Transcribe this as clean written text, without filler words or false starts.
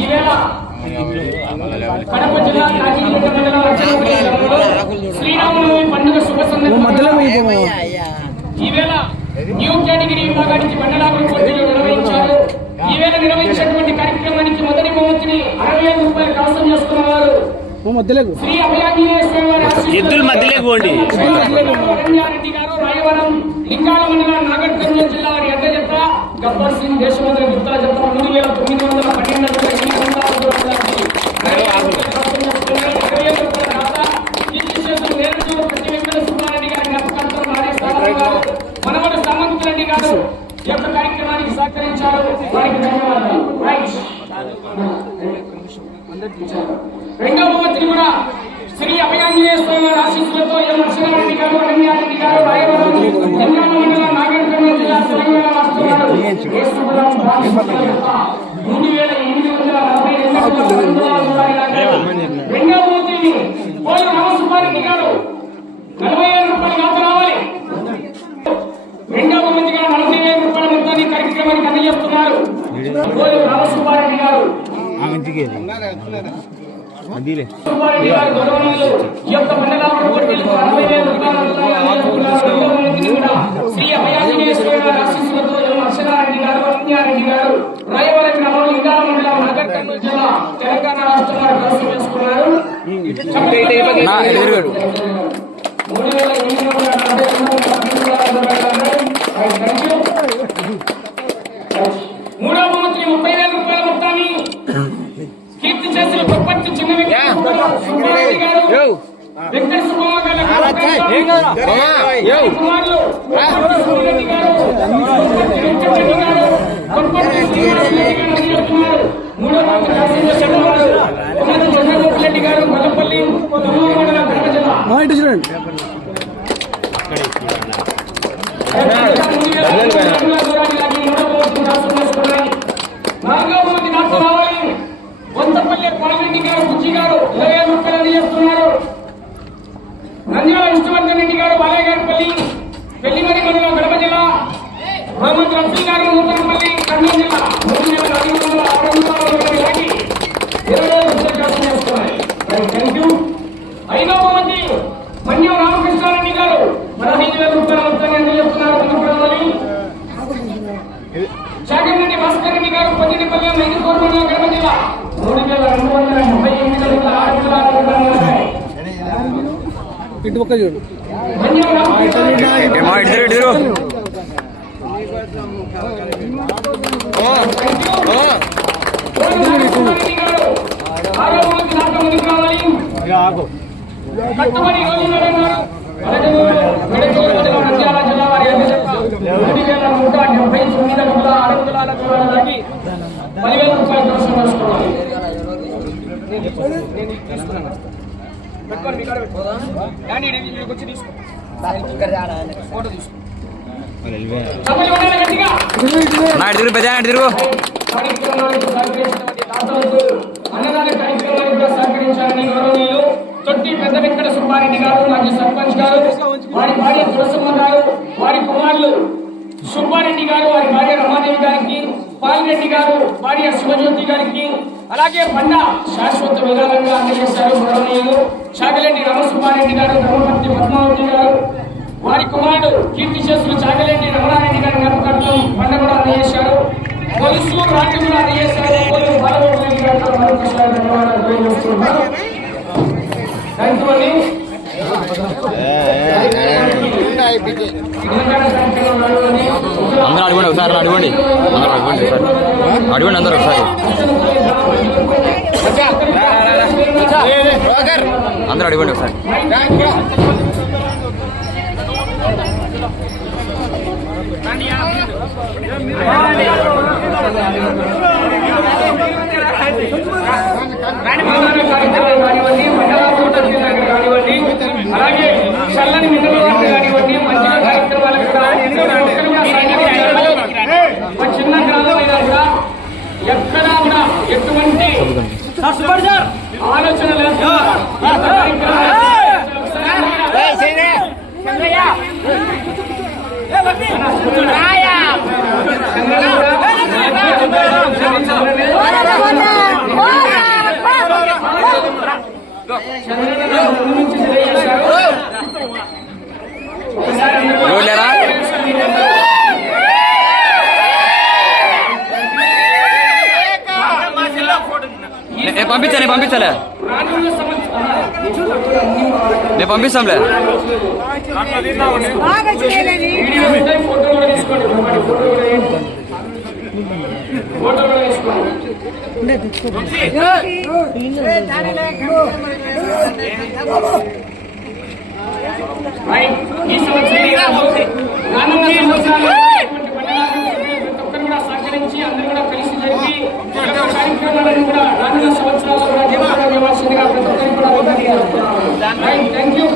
ఈవేళ కడప జిల్లా కాకినాడ మండలం శ్రీరామనవమి పండుగ శుభ సందర్భంగా ఈవేళ న్యూ కేటగిరీ విభాగానికి మండలాభివృద్ధి పోటీలు నిర్వహించారు. ఈవేళ నిర్వహించినటువంటి కార్యక్రమానికి మొదటి బహుమతిని 60,000 రూపాయలు కవసం చేసుకున్న వారు శ్రీ అభయాంజనేయ స్వామి వారి రెడ్డి గారు రాయవరం లింగాల మండలం నాగర్ కర్నూలు జిల్లా వారి ఎడ్ల జత గబ్బర్ సింగ్ దేశమంత్రి గుప్తా జత 3,12 మనవడు సామంత రెడ్డి గారు ఈ యొక్క కార్యక్రమానికి సహకరించారు. వారికి ధన్యవాదాలు. రెండవ బహుమతిని కూడా శ్రీ అభయాంజనేయ స్వామి వారి ఆశీస్సులతో ఎం లక్ష్మణరెడ్డి గారు అరణ్యారెడ్డి గారు రాయవరం తెలంగాణ మండలం నాగర్ కర్నూలు జిల్లా తెలంగాణ రాష్ట్రంలో 3,840 రెండవ బహుమతిని పోయిన రామసుబ్బారెడ్డి గారు 40,000 రూపాయలు కాపు రావాలి. రెండవ బహుమతిగా 40,000 రూపాయల మొత్తాన్ని కార్యక్రమానికి అందజేస్తున్నారు. పోయిన రామసుబ్బారెడ్డి గారు శ్రీ అభయాంజనేయ స్వామి వారి ఆశీస్సులతో అక్షరారెడ్డి గారు అరణ్యారెడ్డి గారు రాయవరం గ్రామం లింగాల మండలం నాగర్ కర్నూలు జిల్లా తెలంగాణ రాష్ట్రం వారు కవసం చేసుకున్నారు. మూడవ బహుమతిని 30,000 రూపాయల మొత్తాన్ని కీర్తి చేసిన కొప్పటి చిన్న సుబ్బారెడ్డి గారు వెంకట సుబ్బమ్మ గారు కుమారులు రెడ్డి గారు మూడవ రెడ్డి గారు మల్లపల్లి మండలం కడప జిల్లా వంతపల్లి పాలరెడ్డి గారు బుజ్జి గారు 20,000 రూపాయలు చేస్తున్నారు. నంద్యాల విష్ణువర్ధన్ రెడ్డి గారు బాలయ్యగారిపల్లి పెళ్లిమడి మండలం కడప జిల్లా మహమ్మద్ రఫీ గారు నూతనపల్లి కర్నూలు జిల్లా 3,520 చేస్తున్నారు. ఐదవ మంది మన్యం రామకృష్ణారెడ్డి గారు 15,000 రూపాయల మొత్తాన్ని అందజేస్తున్నారు. చాగంరెడ్డి భాస్కర్ రెడ్డి గారు పొద్దుపల్లి మైదుకూరు మండలం కడప జిల్లా 3,238 ఇటు పక్క చూడు కట్టుబడి నంద్యాల జిల్లా వారి 10,179 రూపాయలు కవసం చేసుకోవాలి. అన్నదాన కార్యక్రమానికి సహకరించాలని గౌరవనీయులు తొట్టి పెద్ద వెంకట సుబ్బారెడ్డి గారు మాజీ సర్పంచ్ గారు, వారి భార్య తులసమ్మ గారు, వారి కుమారులు సుబ్బారెడ్డి గారు, వారి భార్య రమాదేవి గారికి, పాలిరెడ్డి గారు భార్య శివజ్యోతి గారికి, అలాగే బండ శాశ్వత విరాళంగా అందజేశారు గౌరవనీయులు చాగలెడ్డి రామసుబ్బారెడ్డి గారు, ధర్మపతి పద్మావతి గారు, వారి కుమారుడు కీర్తిశేషులు చాగలెడ్డి రమణారెడ్డి గారి జ్ఞాపకార్థం బండ కూడా అందజేశారు. పోలీసులు రాజ్యం కూడా అందజేశారు. పోలీసు బాలరెడ్డి గారు మరొకసారి ధన్యవాదాలు తెలియజేస్తున్నారు. అందరూ అడగండి ఒకసారి, అడగండి అడగండి అందరూ ఒకసారి, అందరూ అడగండి ఒకసారి. అలాగే చల్లని మిన్నలు కానివ్వండి, మంచిగా కార్యక్రమాలకు చిన్న గ్రామమైనా కూడా ఎక్కడా కూడా ఎటువంటి ఆలోచన లేదు. చంద్రన్న నాకు ముందు నుంచి తెలియజేశారు. ఒకసారి అందరూ ఎవరు లేరా? నేను పంపించాలే రానున్న సంవత్సరం నేను పంపిస్తాంలే. వీడియో ఉంటాయి, ఫోటో కూడా తీసుకోండి. ఫోటో కూడా తీసుకోండి. రైట్. ఈ సంవత్సరం కాదు, రానున్న సంవత్సరాలు ఇటువంటి పండుగలకు ప్రతి ఒక్కరు కూడా సహకరించి అందరూ కూడా కలిసి జరిపి ఈ యొక్క కార్యక్రమాలను కూడా రానున్న సంవత్సరాల్లో కూడా జయప్రదమవ్వాల్సిందిగా ప్రతి ఒక్కరికి కూడా విజ్ఞప్తి చేస్తున్నాను. రైట్. Thank you.